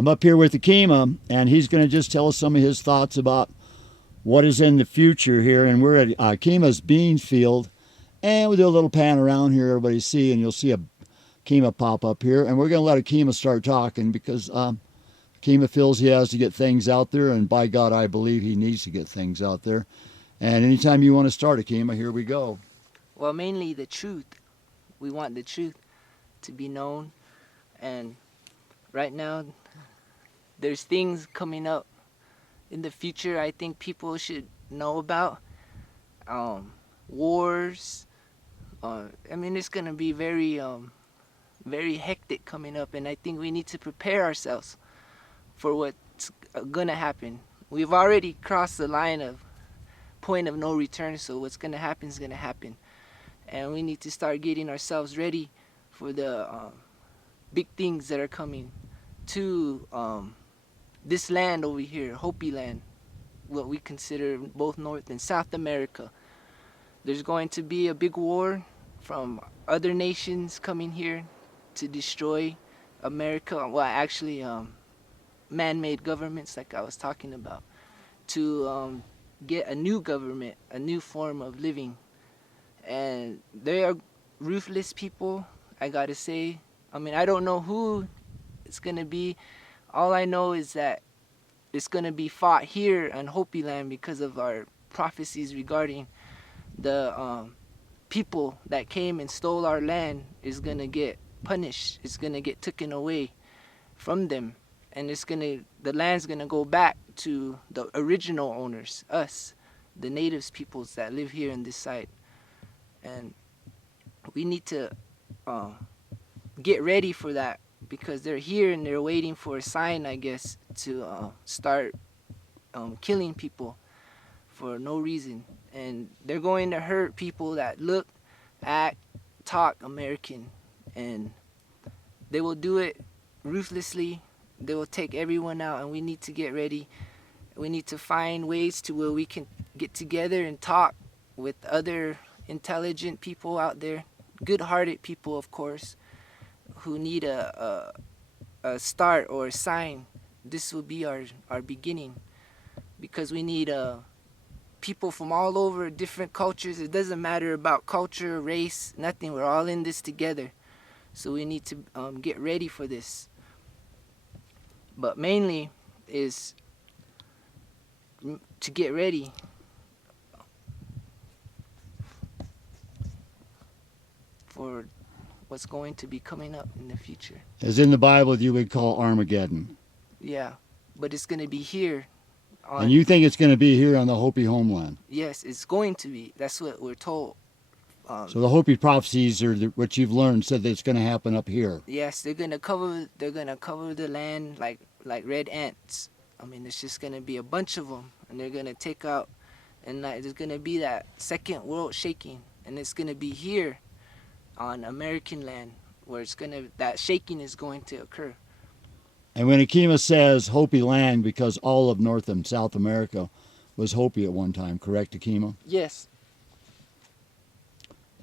I'm up here with Ahkima, and he's going to just tell us some of his thoughts about what is in the future here. And we're at Ahkima's beans field, and we'll do a little pan around here, everybody see, and you'll see Ahkima pop up here. And we're going to let Ahkima start talking because Ahkima feels he has to get things out there, and by God, I believe he needs to get things out there. And anytime you want to start, Ahkima, here we go. Well, mainly the truth. We want the truth to be known, and right now there's things coming up in the future I think people should know about. Wars. I mean, it's gonna be very hectic coming up, and I think we need to prepare ourselves for what's gonna happen. We've already crossed the line of point of no return, so what's gonna happen is gonna happen, and we need to start getting ourselves ready for the big things that are coming to this land over here, Hopi land, what we consider both North and South America. There's going to be a big war from other nations coming here to destroy America. Well, actually, man-made governments like I was talking about, to get a new government, a new form of living. And they are ruthless people, I gotta say. I mean, I don't know who it's gonna be. All I know is that it's gonna be fought here in Hopi land because of our prophecies regarding the people that came and stole our land is gonna get punished. It's gonna get taken away from them, and the land's gonna go back to the original owners, us, the natives peoples that live here in this site. And we need to get ready for that, because they're here and they're waiting for a sign, I guess, to start killing people for no reason. And they're going to hurt people that look, act, talk American, and they will do it ruthlessly. They will take everyone out, and we need to get ready. We need to find ways to where we can get together and talk with other intelligent people out there, good-hearted people, of course, who need a start or a sign. This will be our beginning, because we need people from all over, different cultures. It doesn't matter about culture, race, nothing. We're all in this together. So we need to get ready for this. But mainly is to get ready for what's going to be coming up in the future. As in the Bible, you would call Armageddon. Yeah, but it's going to be here. And you think it's going to be here on the Hopi homeland? Yes, it's going to be. That's what we're told. So the Hopi prophecies, or what you've learned, said that it's going to happen up here. Yes, they're gonna cover the land like red ants. I mean, it's just gonna be a bunch of them, and they're gonna take out, and there's gonna be that second world shaking, and it's gonna be here on American land where that shaking is going to occur. And when Ahkima says Hopi land, because all of North and South America was Hopi at one time, correct, Ahkima? Yes.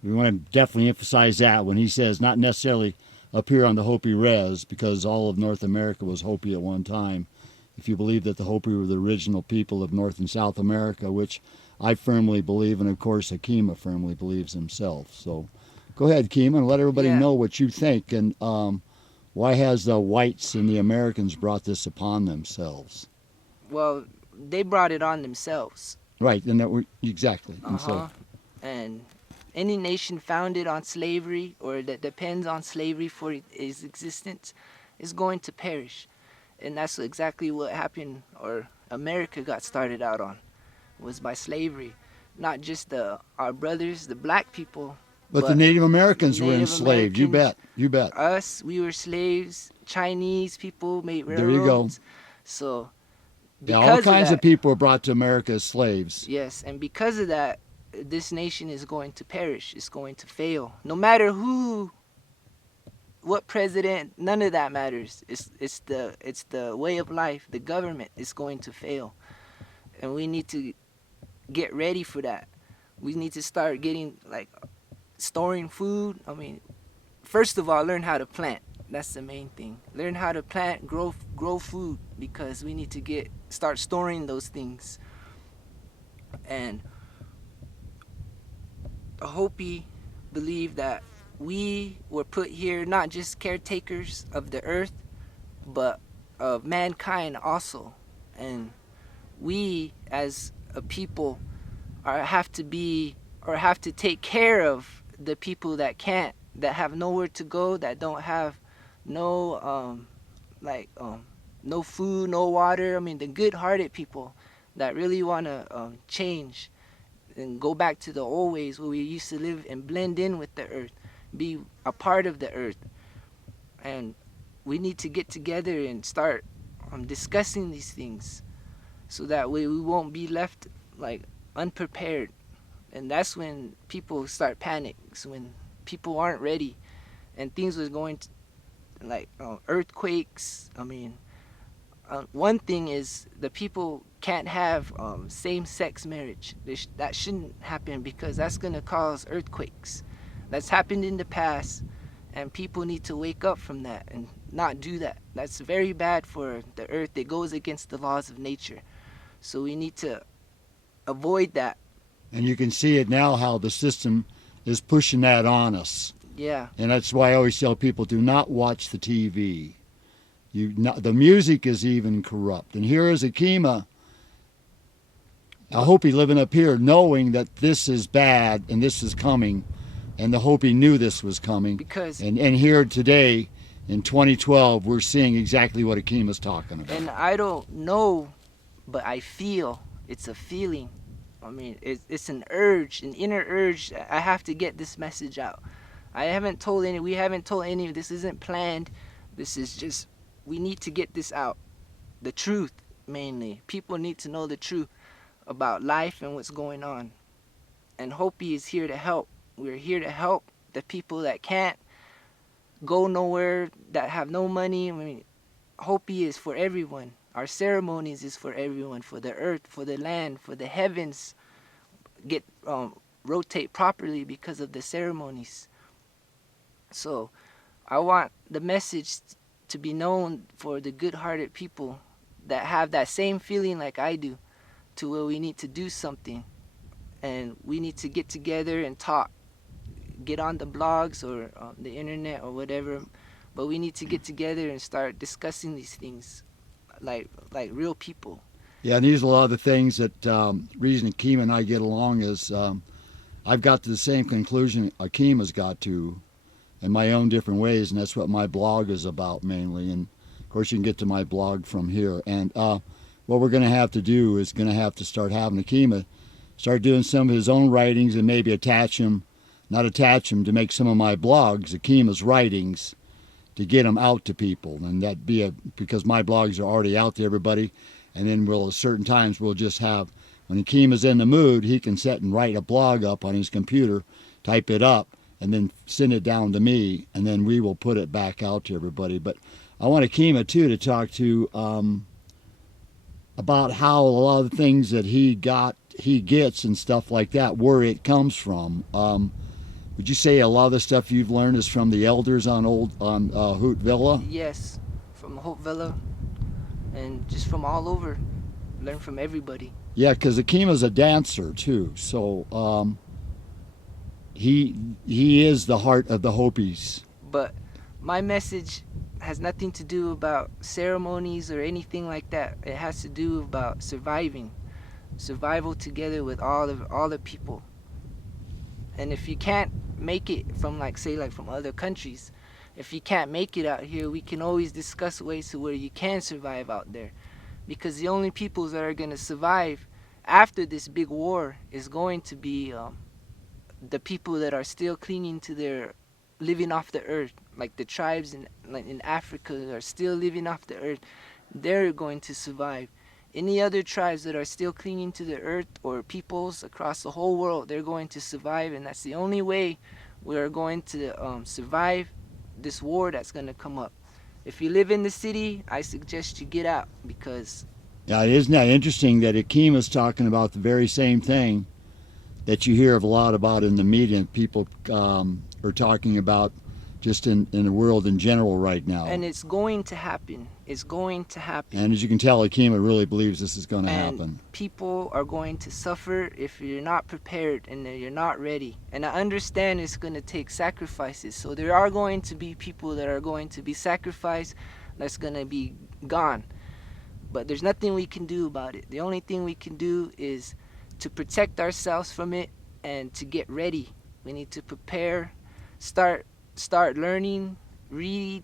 We want to definitely emphasize that when he says not necessarily up here on the Hopi res, because all of North America was Hopi at one time. If you believe that the Hopi were the original people of North and South America, which I firmly believe, and of course Ahkima firmly believes himself. So go ahead, Ahkima, and let everybody know what you think, and why has the whites and the Americans brought this upon themselves? Well, they brought it on themselves. Right, and that exactly. And any nation founded on slavery, or that depends on slavery for its existence, is going to perish. And that's exactly what happened, or America got started out on, was by slavery. Not just our brothers, the black people. But the Native Americans were enslaved. You bet. You bet. Us, we were slaves. Chinese people made railroads. There you go. So, all kinds of people were brought to America as slaves. Yes, and because of that, this nation is going to perish. It's going to fail. No matter what president, none of that matters. It's the way of life. The government is going to fail, and we need to get ready for that. We need to start storing food. I mean, first of all, learn how to plant. That's the main thing. Learn how to plant, grow grow food, because we need to start storing those things. And the Hopi believe that we were put here not just caretakers of the earth, but of mankind also. And we as a people have to take care of the people that can't, that have nowhere to go, that don't have no no food, no water. I mean, the good-hearted people that really want to change and go back to the old ways where we used to live and blend in with the earth, be a part of the earth. And we need to get together and start discussing these things, so that way we won't be left like unprepared. And that's when people start panic, so when people aren't ready, and things was going to like earthquakes. I mean, one thing is the people can't have same-sex marriage. That shouldn't happen, because that's going to cause earthquakes. That's happened in the past, and people need to wake up from that and not do that. That's very bad for the earth. It goes against the laws of nature. So we need to avoid that. And you can see it now how the system is pushing that on us. Yeah. And that's why I always tell people, do not watch the TV. The music is even corrupt. And here is Ahkima, a Hopi living up here, knowing that this is bad and this is coming. And the Hopi knew this was coming. And here today, in 2012, we're seeing exactly what Ahkima's talking about. And I don't know, but I feel, it's a feeling. I mean, it's an urge, an inner urge. I have to get this message out. We haven't told any, this isn't planned. This is just, we need to get this out. The truth, mainly. People need to know the truth about life and what's going on. And Hopi is here to help. We're here to help the people that can't go nowhere, that have no money. I mean, Hopi is for everyone. Our ceremonies is for everyone, for the earth, for the land, for the heavens. Rotate properly because of the ceremonies. So I want the message to be known for the good-hearted people that have that same feeling like I do, to where we need to do something, and we need to get together and talk. Get on the blogs or the internet or whatever, but we need to get together and start discussing these things like real people. Yeah, and these are a lot of the things that reason Ahkima and I get along is I've got to the same conclusion Ahkima's got to in my own different ways, and that's what my blog is about mainly. And of course you can get to my blog from here. And what we're going to have to do is going to have to start having Ahkima start doing some of his own writings and maybe not attach them to make some of my blogs, Ahkima's writings, to get them out to people. And that'd be because my blogs are already out to everybody. And then at certain times we'll just have, when Ahkima's in the mood, he can sit and write a blog up on his computer, type it up, and then send it down to me, and then we will put it back out to everybody. But I want Ahkima too to talk to about how a lot of the things that he gets and stuff like that, where it comes from. Would you say a lot of the stuff you've learned is from the elders on Hoot Villa? Yes, from Hoot Villa, and just from all over. Learn from everybody. Yeah, because Ahkima's a dancer too, so he is the heart of the Hopis. But my message has nothing to do about ceremonies or anything like that. It has to do about survival together with all the people. And if you can't make it from from other countries, if you can't make it out here, we can always discuss ways to where you can survive out there. Because the only peoples that are going to survive after this big war is going to be the people that are still clinging to their living off the earth, like the tribes in Africa that are still living off the earth. They're going to survive. Any other tribes that are still clinging to the earth, or peoples across the whole world, they're going to survive, and that's the only way we're going to survive this war that's going to come up. If you live in the city, I suggest you get out, because... Yeah, isn't that interesting that Ahkima's talking about the very same thing that you hear a lot about in the media? People are talking about just in the world in general right now. And it's going to happen. It's going to happen. And as you can tell, Ahkima really believes this is going to And happen. people are going to suffer if you're not prepared and you're not ready. And I understand it's going to take sacrifices. So there are going to be people that are going to be sacrificed, that's going to be gone. But there's nothing we can do about it. The only thing we can do is to protect ourselves from it and to get ready. We need to prepare, start learning, read,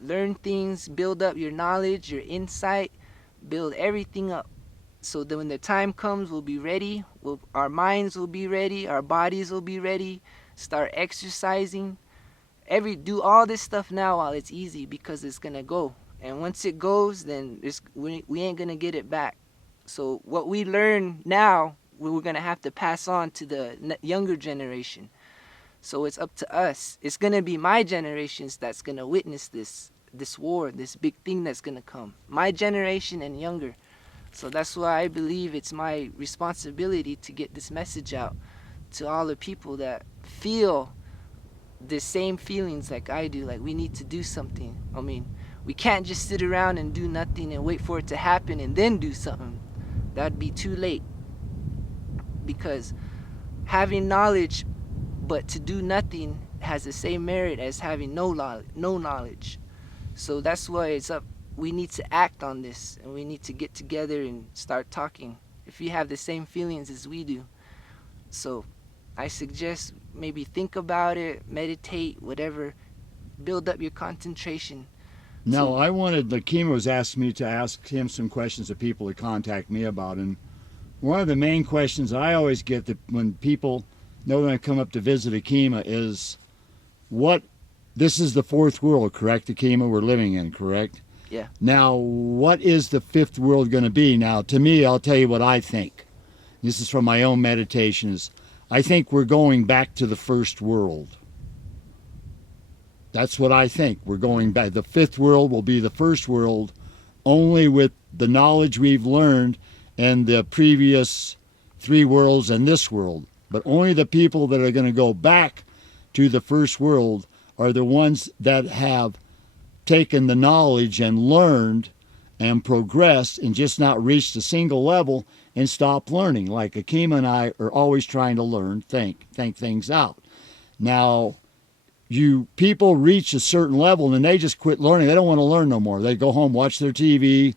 learn things, build up your knowledge, your insight, build everything up. So that when the time comes, we'll be ready. Our minds will be ready. Our bodies will be ready. Start exercising. Do all this stuff now while it's easy, because it's going to go. And once it goes, then we ain't going to get it back. So what we learn now, we're going to have to pass on to the younger generation. So it's up to us. It's going to be my generations that's going to witness this war, this big thing that's going to come. My generation and younger. So that's why I believe it's my responsibility to get this message out to all the people that feel the same feelings like I do. Like, we need to do something. I mean, we can't just sit around and do nothing and wait for it to happen and then do something. That'd be too late. Because having knowledge but to do nothing has the same merit as having no knowledge. So that's why it's up. We need to act on this, and we need to get together and start talking if you have the same feelings as we do. So I suggest maybe think about it, meditate, whatever. Build up your concentration. Now, Ahkima was asking me to ask him some questions that people would contact me about, and one of the main questions I always get when people know they're going to come up to visit Ahkima is, this is the fourth world, correct, Ahkima, we're living in, correct? Yeah. Now, what is the fifth world going to be? Now, to me, I'll tell you what I think. This is from my own meditations. I think we're going back to the first world. That's what I think. We're going back. The fifth world will be the first world, only with the knowledge we've learned in the previous three worlds and this world. But only the people that are going to go back to the first world are the ones that have taken the knowledge and learned and progressed and just not reached a single level and stopped learning. Like Ahkima and I are always trying to learn, think things out. Now, people reach a certain level and then they just quit learning. They don't want to learn no more. They go home, watch their TV,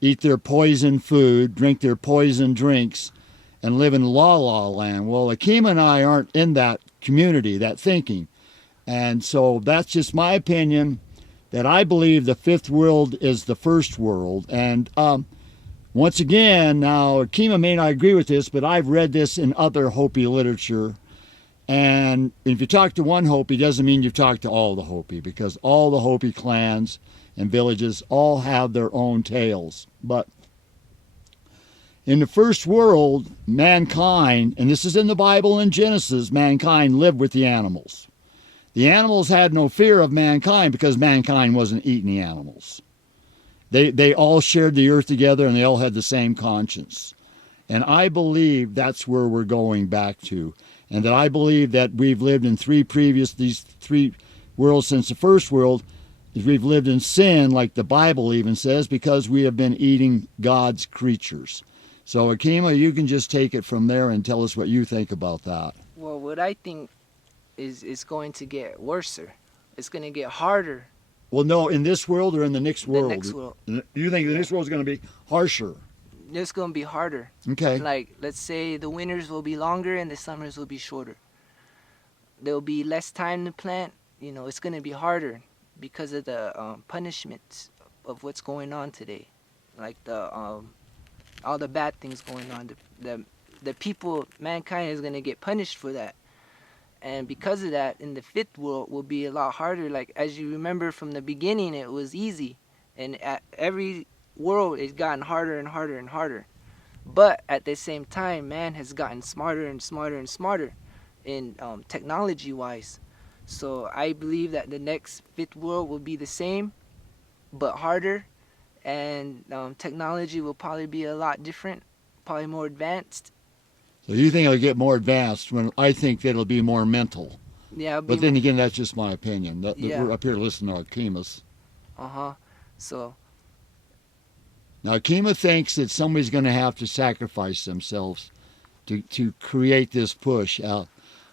eat their poison food, drink their poison drinks, and live in la-la land. Well, Ahkima and I aren't in that community, that thinking. And so that's just my opinion, that I believe the fifth world is the first world. And once again, now, Ahkima may not agree with this, but I've read this in other Hopi literature. And if you talk to one Hopi, doesn't mean you've talked to all the Hopi, because all the Hopi clans and villages all have their own tales. But in the first world, mankind, and this is in the Bible in Genesis, mankind lived with the animals. The animals had no fear of mankind because mankind wasn't eating the animals. They all shared the earth together and they all had the same conscience. And I believe that's where we're going back to. And that I believe that we've lived in these three worlds since the first world, is we've lived in sin, like the Bible even says, because we have been eating God's creatures. So, Ahkima, you can just take it from there and tell us what you think about that. Well, what I think is it's going to get worse. It's going to get harder. Well, no, in this world or in the next world? The next world. You think the next world is going to be harsher? It's going to be harder. Okay. Like, let's say the winters will be longer and the summers will be shorter. There'll be less time to plant. It's going to be harder because of the punishments of what's going on today. Like all the bad things going on. The people, mankind is going to get punished for that. And because of that, in the fifth world will be a lot harder. Like, as you remember from the beginning, it was easy. And at every world, it's gotten harder and harder and harder. But at the same time, man has gotten smarter and smarter and smarter in technology-wise. So I believe that the next fifth world will be the same, but harder. And technology will probably be a lot different, probably more advanced. So you think it'll get more advanced when I think that it'll be more mental. Yeah, But then again, that's just my opinion. Yeah. We're up here listening to Ahkimas. So Now, Ahkima thinks that somebody's going to have to sacrifice themselves to create this push out.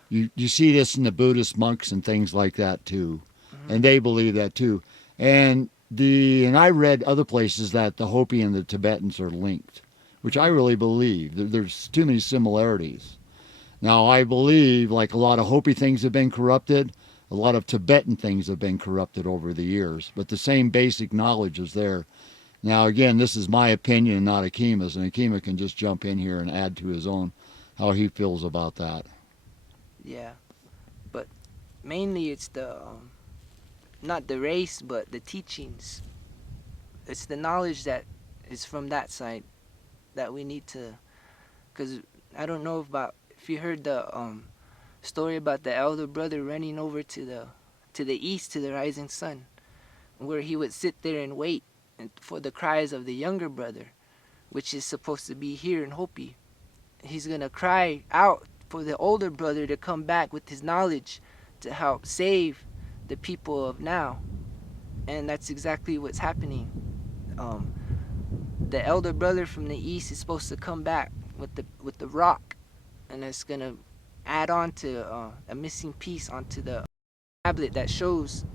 You see this in the Buddhist monks and things like that too, and they believe that too. And I read other places that the Hopi and the Tibetans are linked, which I really believe. There's too many similarities. Now, I believe like a lot of Hopi things have been corrupted, a lot of Tibetan things have been corrupted over the years, but the same basic knowledge is there. Now, again, this is my opinion, not Ahkima's, and Ahkima can just jump in here and add to his own how he feels about that. yeah, but mainly it's the not the race, but the teachings. It's the knowledge that is from that side that we need to. Because I don't know if you heard the story about the elder brother running over to the east to the rising sun, where he would sit there and wait for the cries of the younger brother, which is supposed to be here in Hopi. He's gonna cry out for the older brother to come back with his knowledge to help save the people of now, and that's exactly what's happening. The elder brother from the east is supposed to come back with the rock, and it's gonna add on to a missing piece onto the tablet that shows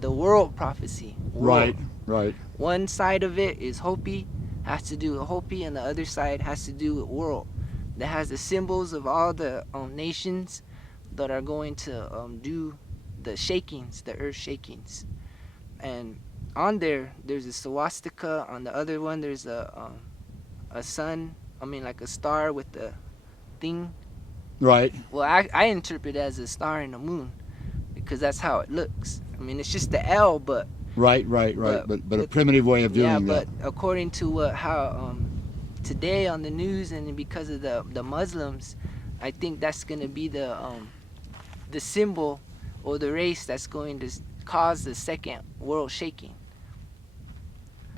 the world prophecy. Right, right. One side of it is Hopi, has to do with Hopi, and the other side has to do with world. That has the symbols of all the nations that are going to do the shakings, the earth shakings. And on there's a swastika. On the other one, there's a sun. I mean, like a star with the thing. Right. Well, I interpret it as a star and a moon, because that's how it looks. I mean, it's just the L, but Right. But a primitive way of doing that. But according to how today on the news, and because of the Muslims, I think that's gonna be the symbol or the race that's going to cause the second world shaking.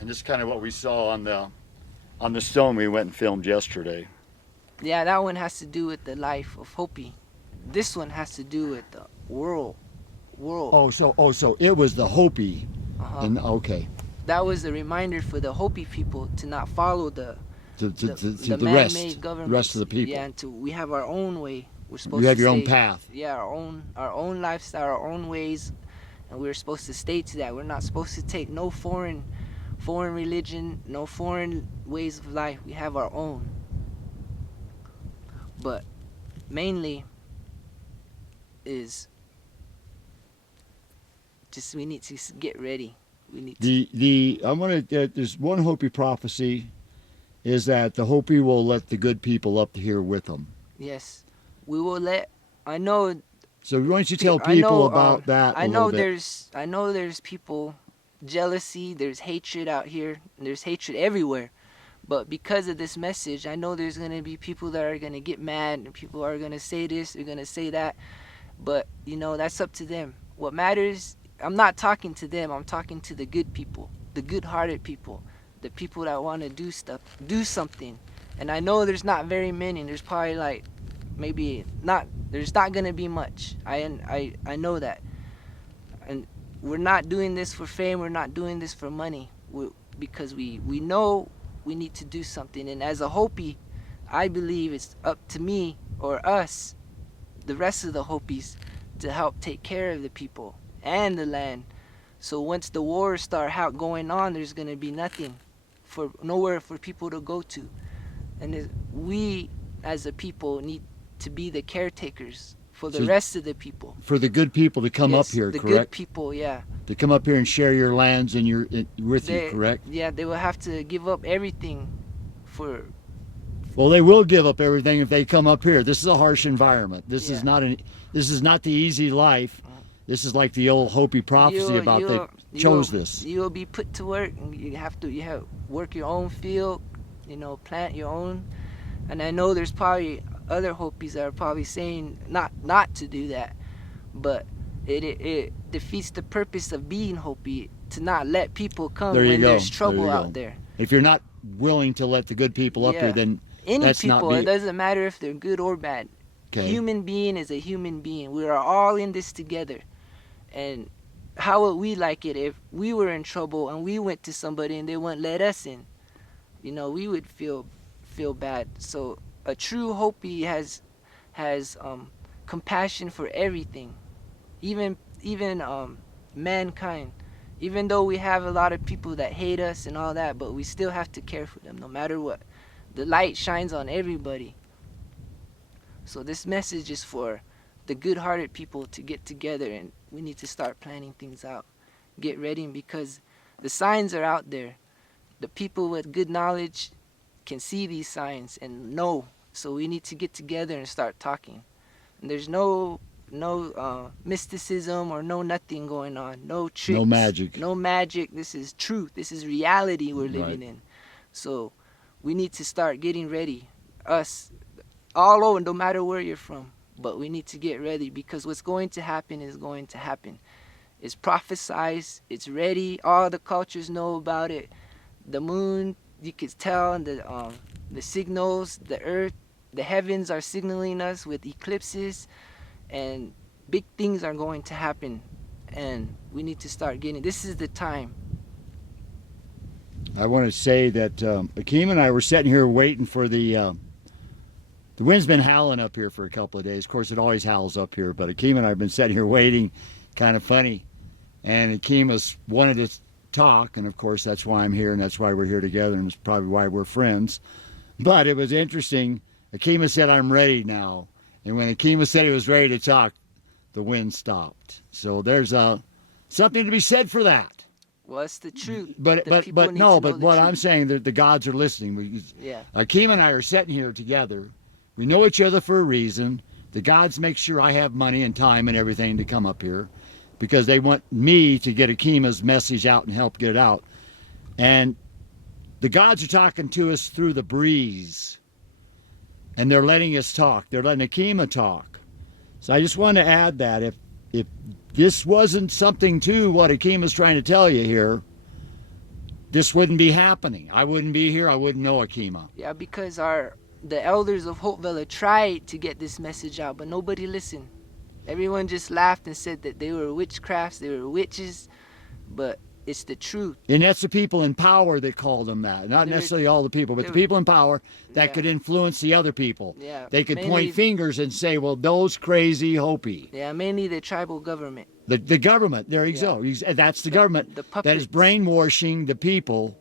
And this is kind of what we saw on the stone we went and filmed yesterday. Yeah, that one has to do with the life of Hopi. This one has to do with the world. Oh, so it was the Hopi. And okay. That was a reminder for the Hopi people to not follow the man-made government. The rest of the people. Yeah, and we have our own way. We're supposed You have to your stay, own path. Yeah, our own lifestyle, our own ways, and we're supposed to stay to that. We're not supposed to take no foreign religion, no foreign ways of life. We have our own. But mainly is just we need to get ready. We need to. There's one Hopi prophecy, is that the Hopi will let the good people up here with them. Yes, we will let. I know. So why don't you tell people about that? I know there's people, jealousy. There's hatred out here. There's hatred everywhere. But because of this message, I know there's gonna be people that are gonna get mad, and people are gonna say this, they're gonna say that. But that's up to them. What matters. I'm not talking to them. I'm talking to the good people, the good-hearted people, the people that want to do something. And I know there's not very many. There's probably like maybe not. There's not gonna be much. I know that. And we're not doing this for fame. We're not doing this for money. Because we know we need to do something. And as a Hopi, I believe it's up to me or us, the rest of the Hopis, to help take care of the people and the land. So once the wars start going on, there's going to be nowhere for people to go to. And we as a people need to be the caretakers for the rest of the people. For the good people to come up here, the correct? Good people, yeah. To come up here and share your lands and you, correct? Yeah, they will have to give up everything for... Well, they will give up everything if they come up here. This is a harsh environment. This is not the easy life. This is like the old Hopi prophecy about they chose this. You will be put to work, and you have work your own field, plant your own. And I know there's probably other Hopis that are probably saying not to do that, but it defeats the purpose of being Hopi, to not let people come when there's trouble out there. If you're not willing to let the good people up here, then any that's people, not it doesn't matter if they're good or bad. Okay. Human being is a human being. We are all in this together. And how would we like it if we were in trouble and we went to somebody and they wouldn't let us in? You know, we would feel bad. So a true Hopi has compassion for everything, even mankind. Even though we have a lot of people that hate us and all that, but we still have to care for them no matter what. The light shines on everybody. So this message is for the good-hearted people to get together, and we need to start planning things out. Get ready, because the signs are out there. The people with good knowledge can see these signs and know. So we need to get together and start talking. And there's no mysticism or no nothing going on. No tricks. No magic. No magic. This is truth. This is reality we're living in. So we need to start getting ready. Us, all over, no matter where you're from. But we need to get ready, because what's going to happen is going to happen. It's prophesied. It's ready. All the cultures know about it. The moon, you could tell, and the signals, the earth, the heavens are signaling us with eclipses, and big things are going to happen, and we need to start getting. This is the time. I want to say that Ahkima and I were sitting here waiting for the wind's been howling up here for a couple of days. Of course, it always howls up here, but Ahkima and I have been sitting here waiting, kind of funny, and Ahkima's wanted to talk, and of course that's why I'm here, and that's why we're here together, and it's probably why we're friends. But it was interesting. Ahkima said, I'm ready now. And when Ahkima said he was ready to talk, the wind stopped. So there's something to be said for that. Well, it's the truth. But what I'm saying, that the gods are listening. Yeah. Ahkima and I are sitting here together. We know each other for a reason. The gods make sure I have money and time and everything to come up here, because they want me to get Ahkima's message out and help get it out. And the gods are talking to us through the breeze. And they're letting us talk. They're letting Ahkima talk. So I just want to add that if this wasn't something to what Ahkima's trying to tell you here, this wouldn't be happening. I wouldn't be here. I wouldn't know Ahkima. Yeah, because the elders of Hopevilla tried to get this message out, but nobody listened. Everyone just laughed and said that they were witchcrafts, they were witches, but it's the truth. And that's the people in power that called them that. Not necessarily all the people, but the people in power that could influence the other people. Yeah, they could point fingers and say, well, those crazy Hopi. Yeah, mainly the tribal government. The government, there you go. That's the government that is brainwashing the people,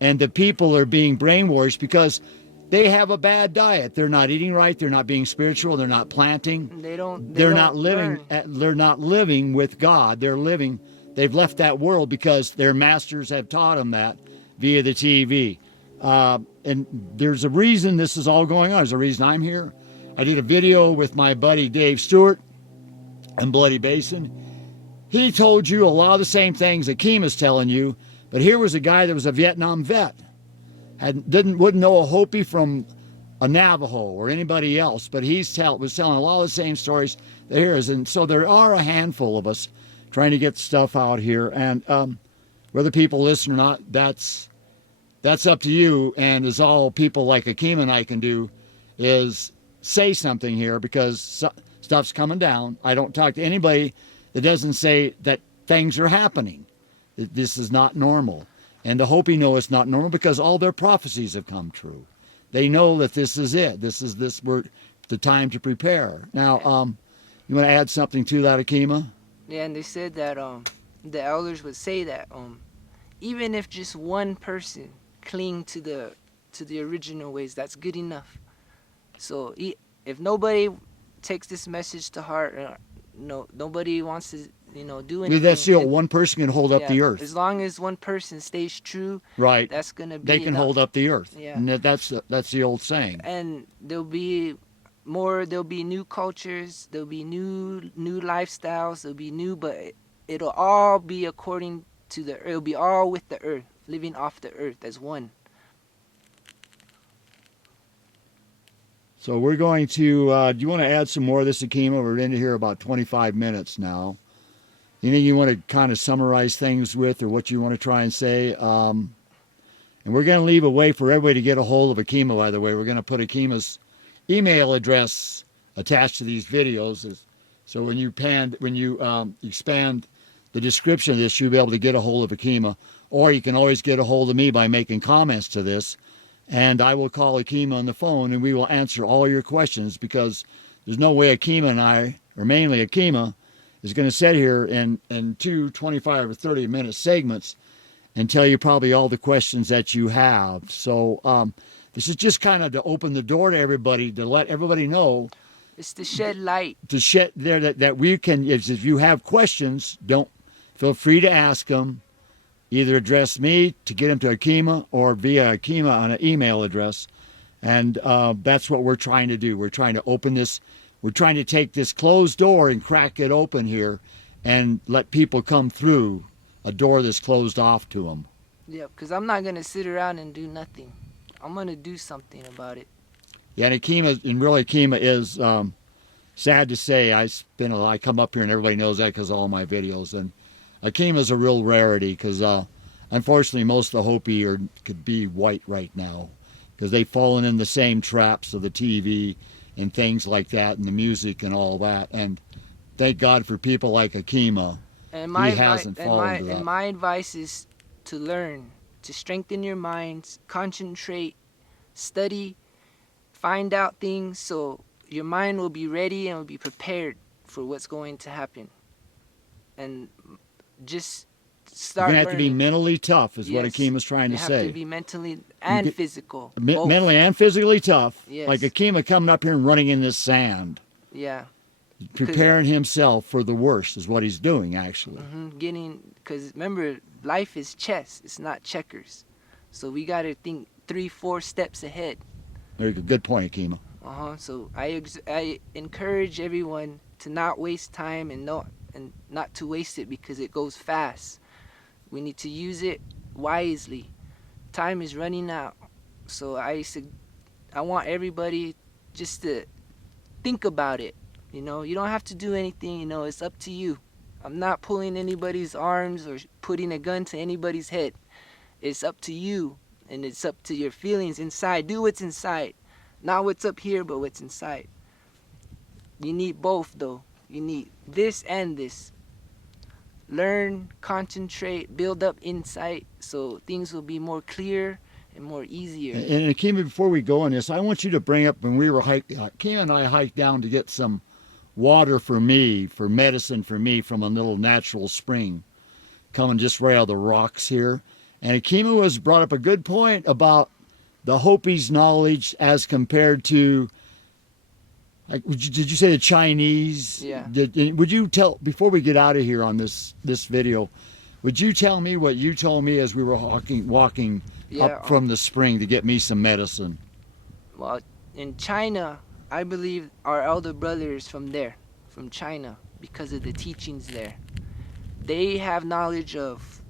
and the people are being brainwashed because they have a bad diet. They're not eating right. They're not being spiritual. They're not planting. They're not living with God. They've left that world because their masters have taught them that via the TV. And there's a reason this is all going on. There's a reason I'm here. I did a video with my buddy Dave Stewart and Bloody Basin. He told you a lot of the same things that Ahkima's telling you, but here was a guy that was a Vietnam vet. Wouldn't know a Hopi from a Navajo or anybody else, but was telling a lot of the same stories that here is. And so there are a handful of us trying to get stuff out here, and whether people listen or not, that's up to you. And as all people like Ahkima and I can do is say something here, because stuff's coming down. I don't talk to anybody that doesn't say that things are happening. This is not normal. And the Hopi know it's not normal because all their prophecies have come true. They know that this is it. We're the time to prepare. Now, you want to add something to that, Ahkima? Yeah, and they said that the elders would say that even if just one person cling to the original ways, that's good enough. So if nobody takes this message to heart, nobody wants to do anything. That's the one person can hold up the earth. As long as one person stays true, right? That's gonna be. They can hold up the earth. Yeah, and that's the old saying. And there'll be more. There'll be new cultures. There'll be new lifestyles. There'll be new, but it'll all be according to the. It'll be all with the earth, living off the earth as one. So we're going to. Do you want to add some more of this, Ahkima? We're into here about 25 minutes now. Anything you want to kind of summarize things with, or what you want to try and say? And we're going to leave a way for everybody to get a hold of Ahkima, by the way. We're going to put Ahkima's email address attached to these videos. So when you expand the description of this, you'll be able to get a hold of Ahkima, or you can always get a hold of me by making comments to this, and I will call Ahkima on the phone, and we will answer all your questions, because there's no way Ahkima and I, or mainly Ahkima, is going to sit here in 25 or 30-minute segments and tell you probably all the questions that you have. So this is just kind of to open the door to everybody, to let everybody know. It's to shed light. To shed there that we can, if you have questions, don't feel free to ask them. Either address me to get them to Ahkima, or via Ahkima on an email address. And that's what we're trying to do. We're trying to open this. We're trying to take this closed door and crack it open here and let people come through a door that's closed off to them. Yeah, because I'm not going to sit around and do nothing. I'm going to do something about it. Yeah, and Ahkima is, sad to say, I come up here and everybody knows that because of all my videos. And Ahkima is a real rarity because, unfortunately, most of the Hopi could be white right now because they've fallen in the same traps of the TV and things like that, and the music and all that. And thank God for people like Ahkima. And He hasn't fallen to that. And my advice is to learn, to strengthen your minds, concentrate, study, find out things so your mind will be ready and will be prepared for what's going to happen. And just start You're going to have to be learning. mentally tough, is what Yes, Akima's trying to You say. have to be mentally and physical. both. Mentally and physically tough. Yes. Like Ahkima coming up here and running in this sand. Yeah. Preparing himself for the worst is what he's doing, actually. Because remember, life is chess. It's not checkers. So we got to think 3-4 steps ahead. There you go. Good point, Ahkima. So I encourage everyone to not waste time and not to waste it because it goes fast. We need to use it wisely. Time is running out. So I want everybody just to think about it. You don't have to do anything. It's up to you. I'm not pulling anybody's arms or putting a gun to anybody's head. It's up to you, and it's up to your feelings inside. Do what's inside. Not what's up here, but what's inside. You need both, though. You need this and this. Learn, concentrate, build up insight so things will be more clear and more easier. And Ahkima, before we go on this, I want you to bring up when we were Ahkima and I hiked down to get some water for medicine for me from a little natural spring coming just right out of the rocks here. And Ahkima was brought up a good point about the Hopi's knowledge as compared to, did you say the Chinese? Yeah. Would you tell, before we get out of here on this video, would you tell me what you told me as we were walking up from the spring to get me some medicine? Well, in China, I believe our elder brother is from China, because of the teachings there. They have knowledge of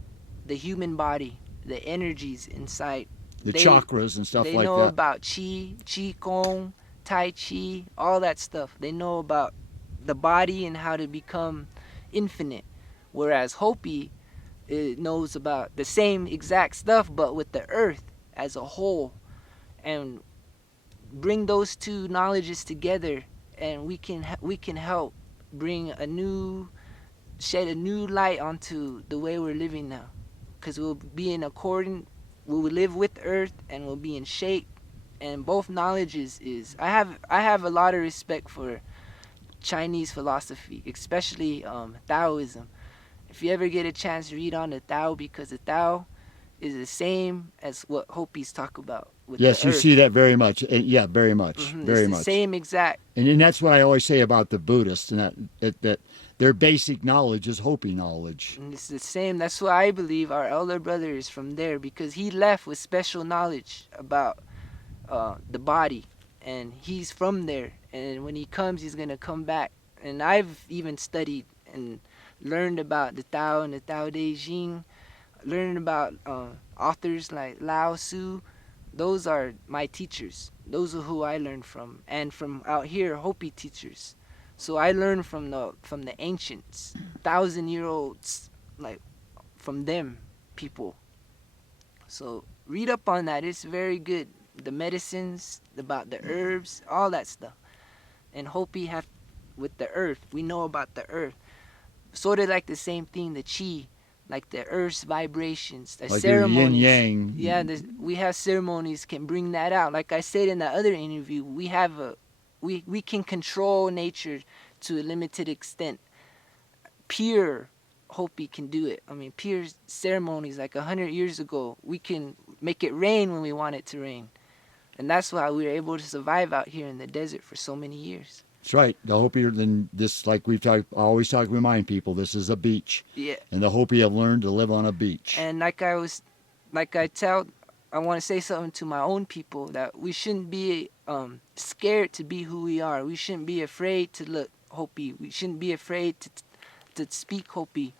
the human body, the energies inside. The chakras and stuff like that. They know about Qi Gong, Tai Chi, all that stuff. They know about the body and how to become infinite. Whereas Hopi knows about the same exact stuff, but with the earth as a whole. And bring those two knowledges together, and we can help shed a new light onto the way we're living now. Because we'll be we'll live with earth and we'll be in shape. And both knowledges is I have a lot of respect for Chinese philosophy, especially Taoism. If you ever get a chance to read on the Tao, because the Tao is the same as what Hopis talk about. Yes, you see that very much. Yeah, very much. Very much. The same exact. And that's what I always say about the Buddhists, and that their basic knowledge is Hopi knowledge. And it's the same. That's why I believe our elder brother is from there, because he left with special knowledge about the body, and he's from there. And when he comes, he's gonna come back. And I've even studied and learned about the Tao and the Tao Te Ching, learned about authors like Lao Tzu. Those are my teachers. Those are who I learned from, and from out here, Hopi teachers. So I learned from the ancients, 1,000-year-olds, like from them people. So read up on that. It's very good. The medicines, about the herbs, all that stuff. and Hopi have with the earth. We know about the earth. Sort of like the same thing, the chi, like the earth's vibrations, the Like your yin ceremonies. yang. Yeah, we have ceremonies can bring that out. Like I said in the other interview, we can control nature to a limited extent. Pure Hopi can do it. I mean, pure ceremonies like 100 years ago, we can make it rain when we want it to rain. And that's why we were able to survive out here in the desert for so many years. That's right. The Hopi are then this, like we've talked, I always talk to remind people, this is a beach. Yeah. And the Hopi have learned to live on a beach. And I want to say something to my own people, that we shouldn't be scared to be who we are. We shouldn't be afraid to look Hopi. We shouldn't be afraid to speak Hopi.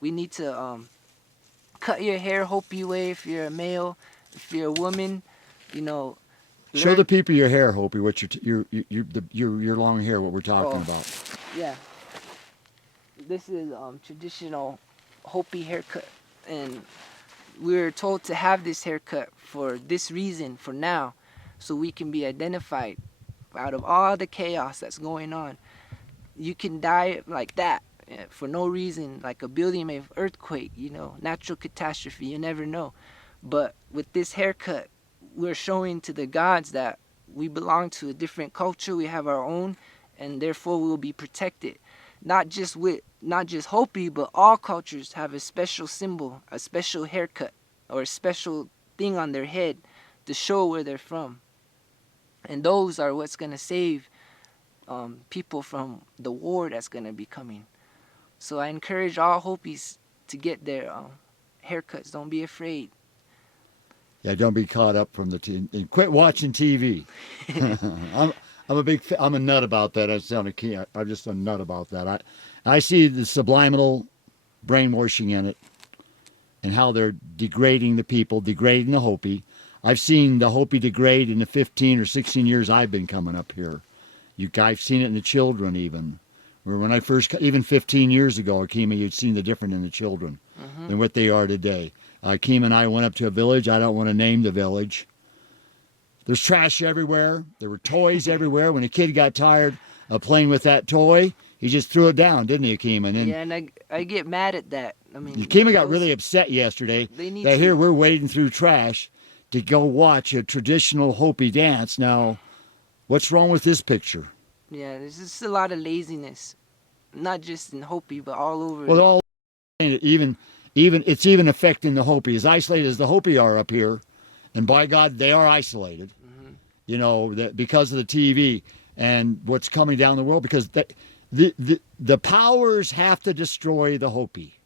We need to cut your hair Hopi way if you're a male. If you're a woman, you know. Show the people your hair, Hopi, what your long hair, what we're talking about. Yeah. This is traditional Hopi haircut, and we're told to have this haircut for this reason, for now, so we can be identified out of all the chaos that's going on. You can die like that for no reason, like a building may have earthquake, natural catastrophe, you never know. But with this haircut, we're showing to the gods that we belong to a different culture, we have our own, and therefore we will be protected. Not just Hopi, but all cultures have a special symbol, a special haircut, or a special thing on their head to show where they're from. And those are what's going to save people from the war that's going to be coming. So I encourage all Hopis to get their haircuts. Don't be afraid. Yeah, don't be caught up from the TV. Quit watching TV. I'm a nut about that. I'm just a nut about that. I see the subliminal brainwashing in it, and how they're degrading the people, degrading the Hopi. I've seen the Hopi degrade in the 15 or 16 years I've been coming up here. I've seen it in the children even. Where when I first, even 15 years ago, Ahkima, you'd seen the difference in the children than what they are today. Ahkima and I went up to a village. I don't want to name the village. There's trash everywhere. There were toys everywhere. When a kid got tired of playing with that toy, he just threw it down, didn't he, Ahkima? And I get mad at that. I mean, Ahkima got really upset yesterday that here we're wading through trash to go watch a traditional Hopi dance. Now, what's wrong with this picture? Yeah, there's just a lot of laziness, not just in Hopi, but all over. Well, even it's even affecting the Hopi. As isolated as the Hopi are up here, and by God, they are isolated. Because of the TV and what's coming down the world. Because the powers have to destroy the Hopi.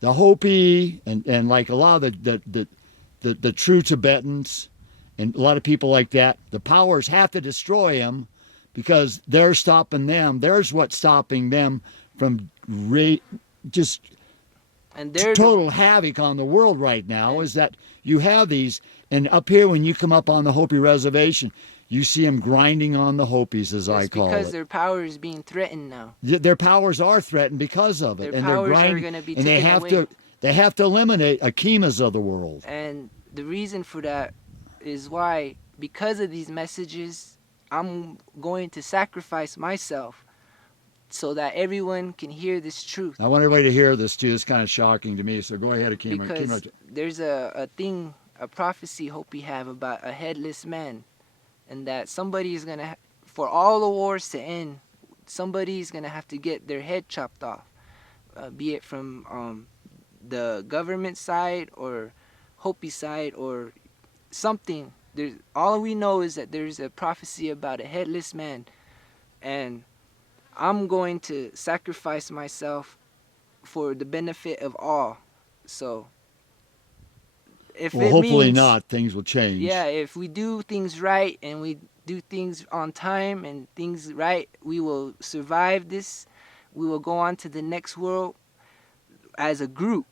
The Hopi and like a lot of the true Tibetans and a lot of people like that, the powers have to destroy them. Because they're stopping them. There's what's stopping them from just total havoc on the world right now, is that you have these, and up here when you come up on the Hopi reservation, you see them grinding on the Hopis, as I call it. Because their power is being threatened now. Their powers are threatened because of it. Their powers are going to be taken away. They have to eliminate Ahkimas of the world. And the reason for that is why, because of these messages, I'm going to sacrifice myself so that everyone can hear this truth. I want everybody to hear this too. It's kind of shocking to me. So go ahead, Ahkima. Because there's a prophecy Hopi have about a headless man, and that somebody is going to, for all the wars to end, somebody's going to have to get their head chopped off, be it from the government side or Hopi side or something. All we know is that there's a prophecy about a headless man, and I'm going to sacrifice myself for the benefit of all. So, hopefully not, things will change. Yeah, if we do things right and we do things on time and things right, we will survive this. We will go on to the next world as a group.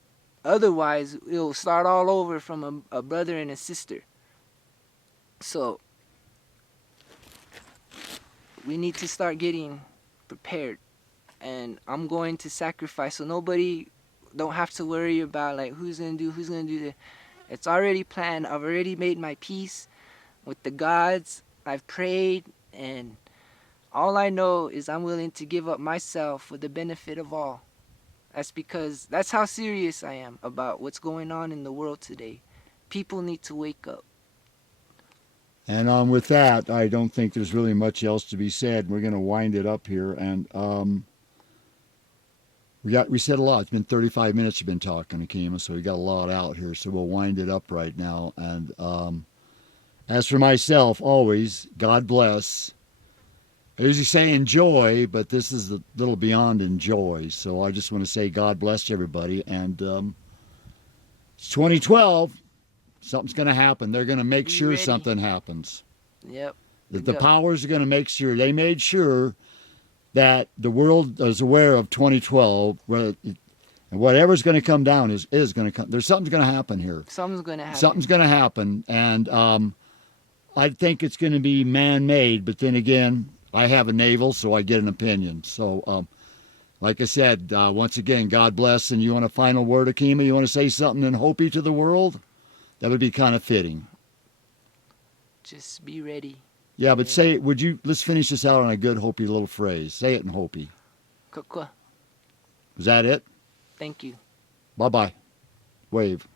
Otherwise, it will start all over from a brother and a sister. So, we need to start getting prepared. And I'm going to sacrifice, so nobody don't have to worry about like who's going to do that. It's already planned. I've already made my peace with the gods. I've prayed, and All I know is I'm willing to give up myself for the benefit of all. That's because that's how serious I am about what's going on in the world today. People need to wake up. And with that, I don't think there's really much else to be said. We're going to wind it up here. And we said a lot. It's been 35 minutes you've been talking, Ahkima, so we got a lot out here. So we'll wind it up right now. And as for myself, always, God bless. I usually say enjoy, but this is a little beyond enjoy. So I just want to say God bless everybody. And it's 2012. Something's going to happen. They're going to make sure ready. something happens. Yep. That the powers are going to make sure. They made sure that the world is aware of 2012. And whatever's going to come down is going to come. There's something's going to happen here. Something's going to happen. Something's going to happen. And I think it's going to be man-made. But then again, I have a navel, so I get an opinion. So, like I said, once again, God bless. And you want a final word, Ahkima? You want to say something in Hopi to the world? That would be kind of fitting. Just be ready. Yeah, but say, let's finish this out on a good Hopi little phrase. Say it in Hopi. Kakwa. Is that it? Thank you. Bye-bye. Wave.